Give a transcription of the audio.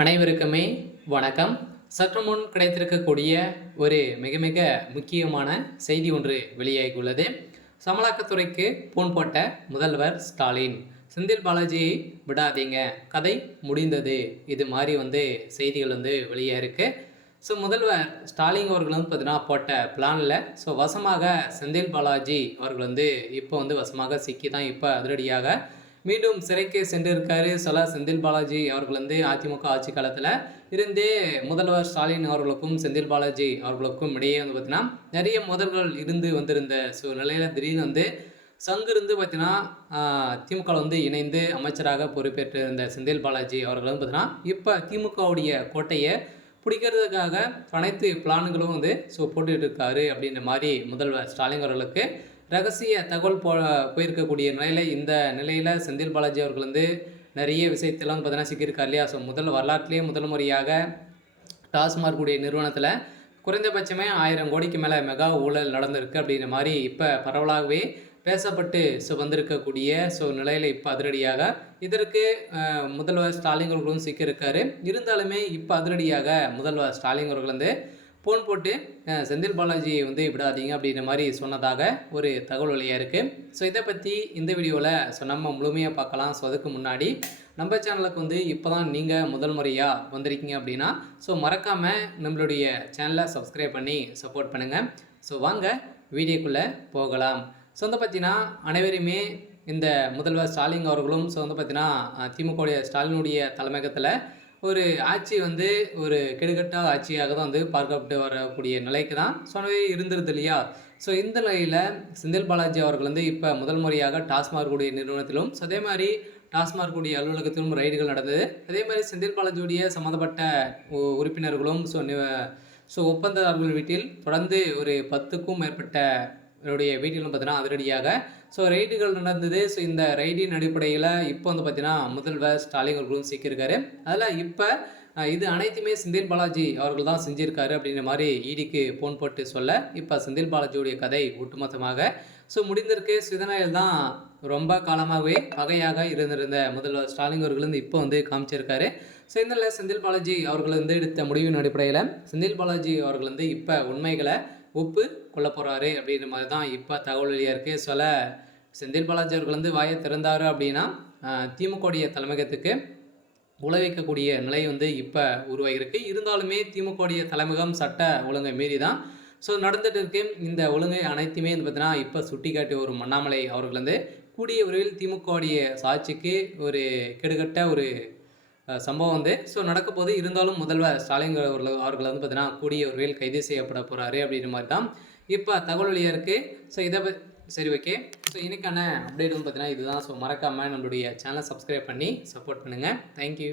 அனைவருக்குமே வணக்கம். சற்று முன் கிடைத்திருக்கக்கூடிய ஒரு மிக மிக முக்கியமான செய்தி ஒன்று வெளியாகியுள்ளது. அமலாக்கத்துறைக்கு பூண் போட்ட முதல்வர் ஸ்டாலின், செந்தில் பாலாஜியை விடாதீங்க, கதை முடிந்தது. இது மாதிரி செய்திகள் வெளியாயிருக்கு. முதல்வர் ஸ்டாலின் அவர்கள் பார்த்தீங்கன்னா போட்ட பிளானில் வசமாக செந்தில் பாலாஜி அவர்கள் இப்போ வசமாக சிக்கி தான் இப்போ அதிரடியாக மீண்டும் சிறைக்கு சென்றிருக்காரு. செந்தில் பாலாஜி அவர்கள் அதிமுக ஆட்சி காலத்தில் இருந்தே முதல்வர் ஸ்டாலின் அவர்களுக்கும் செந்தில் பாலாஜி அவர்களுக்கும் இடையே பார்த்தீங்கன்னா நிறைய மோதல்கள் இருந்து வந்திருந்த நிலையில் திடீர்னு சங்கிருந்து பார்த்தீங்கன்னா திமுக இணைந்து அமைச்சராக பொறுப்பேற்று இருந்த செந்தில் பாலாஜி அவர்கள் பார்த்தீங்கன்னா இப்போ திமுகவுடைய கோட்டையை பிடிக்கிறதுக்காக அனைத்து பிளான்களும் போட்டுட்டு இருக்காரு அப்படின்ற மாதிரி முதல்வர் ஸ்டாலின் அவர்களுக்கு ரகசிய தகவல் போயிருக்கக்கூடிய நிலையில் இந்த நிலையில் செந்தில் பாலாஜி அவர்கள் நிறைய விஷயத்தெல்லாம் பார்த்தீங்கன்னா சிக்கியிருக்கார் இல்லையா. வரலாற்றிலேயே முதல் முறையாக டாஸ்மாக் கூடிய நிறுவனத்தில் குறைந்தபட்சமே 1000 கோடிக்கு மேலே மெகா ஊழல் நடந்திருக்கு அப்படின்ற மாதிரி இப்போ பரவலாகவே பேசப்பட்டு வந்திருக்கக்கூடிய நிலையில் இப்போ அதிரடியாக இதற்கு முதல்வர் ஸ்டாலின் அவர்களும் சிக்கியிருக்காரு. இருந்தாலுமே இப்போ அதிரடியாக முதல்வர் ஸ்டாலின் அவர்கள் போன் போட்டு செந்தில் பாலாஜியை விடாதீங்க அப்படின்ற மாதிரி சொன்னதாக ஒரு தகவல் வெளியாக இருக்குது. இதை பற்றி இந்த வீடியோவில் நம்ம முழுமையாக பார்க்கலாம். அதுக்கு முன்னாடி நம்ம சேனலுக்கு இப்போ தான் நீங்கள் முதல் முறையாக வந்திருக்கீங்க அப்படின்னா மறக்காமல் நம்மளுடைய சேனலை சப்ஸ்கிரைப் பண்ணி சப்போர்ட் பண்ணுங்கள். வாங்க வீடியோக்குள்ளே போகலாம். பார்த்தீங்கன்னா அனைவருமே இந்த முதல்வர் ஸ்டாலின் அவர்களும் பார்த்தீங்கன்னா திமுகவுடைய ஸ்டாலினுடைய தலைமையகத்தில் ஒரு ஆட்சி ஒரு கெடுகட்ட ஆட்சியாக தான் பார்க்கப்பட்டு வரக்கூடிய நிலைக்கு தான் இருந்துருது இல்லையா. இந்த நிலையில் செந்தில் பாலாஜி அவர்கள் இப்போ முதல் முறையாக டாஸ்மாக் கூடிய நிறுவனத்திலும் அதே மாதிரி டாஸ்மாக் கூடிய அலுவலகத்திலும் ரைடுகள் நடந்தது. அதே மாதிரி செந்தில் பாலாஜியுடைய சம்மந்தப்பட்ட உறுப்பினர்களும் ஒப்பந்ததாரர்கள் வீட்டில் தொடர்ந்து ஒரு 10க்கும் மேற்பட்ட வீட்டிலும் பார்த்தீங்கன்னா அதிரடியாக ரைடுகள் நடந்தது. இந்த ரைடின் அடிப்படையில் இப்போ பார்த்தீங்கன்னா முதல்வர் ஸ்டாலின் அவர்களும் சிக்கியிருக்காரு. அதில் இப்போ இது அனைத்துமே செந்தில் பாலாஜி அவர்கள் தான் செஞ்சிருக்காரு அப்படின்ற மாதிரி ஈடிக்கு போன் போட்டு சொல்ல இப்போ செந்தில் பாலாஜியுடைய கதை ஒட்டுமொத்தமாக முடிந்திருக்கு. இதனால் தான் ரொம்ப காலமாகவே பகையாக இருந்திருந்த முதல்வர் ஸ்டாலின் அவர்கள் இப்போ காமிச்சிருக்காரு. இந்த செந்தில் பாலாஜி அவர்கள் எடுத்த முடிவின் அடிப்படையில் செந்தில் பாலாஜி அவர்கள் இப்போ உண்மைகளை ஒப்பு கொள்ள போகிறாரு அப்படின்ற மாதிரி தான் இப்போ தகவல் வெளியாக இருக்குது. செந்தில் பாலாஜி அவர்கள் வாயை திறந்தார் அப்படின்னா திமுகவுடைய தலைமையகத்துக்கு உழவிக்கக்கூடிய நிலை இப்போ உருவாகியிருக்கு. இருந்தாலுமே திமுகவுடைய தலைமையகம் சட்ட ஒழுங்கை மீறி தான் நடந்துட்டு இருக்கு. இந்த ஒழுங்கை அனைத்துமே பார்த்தீங்கன்னா இப்போ சுட்டி காட்டிய ஒரு அண்ணாமலை அவர்கள் கூடிய விரைவில் திமுகவுடைய சாட்சிக்கு ஒரு கெடுகட்ட ஒரு சம்பவம் நடக்க போது. இருந்தாலும் முதல்வர் ஸ்டாலின் அவர்கள் பார்த்தீங்கன்னா கூடிய விரைவில் கைது செய்யப்பட போகிறாரு அப்படின்ற மாதிரி தான் இப்போ தகவல் வழியாக இருக்குது. இதை சரி ஓகே. இன்றைக்கான அப்டேட் பார்த்தீங்கன்னா இதுதான். மறக்காமல் நம்மளுடைய சேனலை சப்ஸ்கிரைப் பண்ணி சப்போர்ட் பண்ணுங்கள். தேங்க்யூ.